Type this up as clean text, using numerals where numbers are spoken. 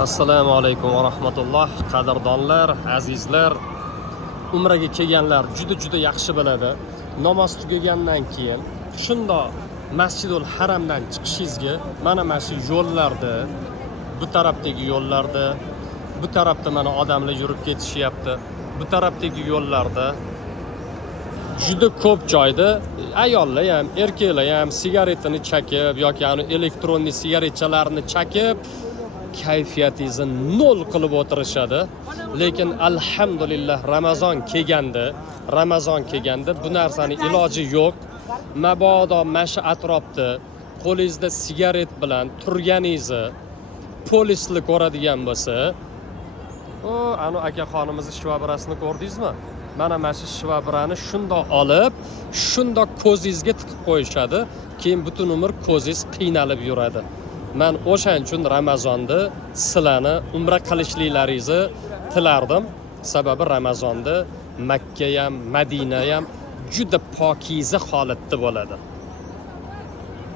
Assalomu alaykum va rahmatulloh. Qadrdonlar, azizlar, umraga kelganlar juda yaxshi biladi. Namoz tugagandan keyin shunda Masjidul Haramdan chiqishingizga mana shu yo'llarda, bu tarafdagi yo'llarda, bu tarafda mana odamlar yurib ketishyapti. Bu tarafdagi yo'llarda juda ko'p joyda ayollar ham, erkaklar ham sigaretini chakib yoki elektron sigaretchalarni chakib kayfiyatingizni nol qilib o'tirishadi. Lekin alhamdulillah Ramazon kelganda bu narsani iloji yo'q. Mabodo mashi atrofda qo'lingizda sigaret bilan turganingizni polislik ko'radigan bo'lsa, akaxonimizni shvabrasini ko'rdingizmi? Mana shu shvabrani shundoq olib, shundoq ko'zingizga tiqib qo'yishadi, keyin butun umr ko'zingiz qiynalib yuradi. Men o'shaning uchun Ramazonda sizlarni umra qilishliklaringizni tilardim. Sababi Ramazonda Makka ham, Madina ham juda pokiza holatda bo'ladi.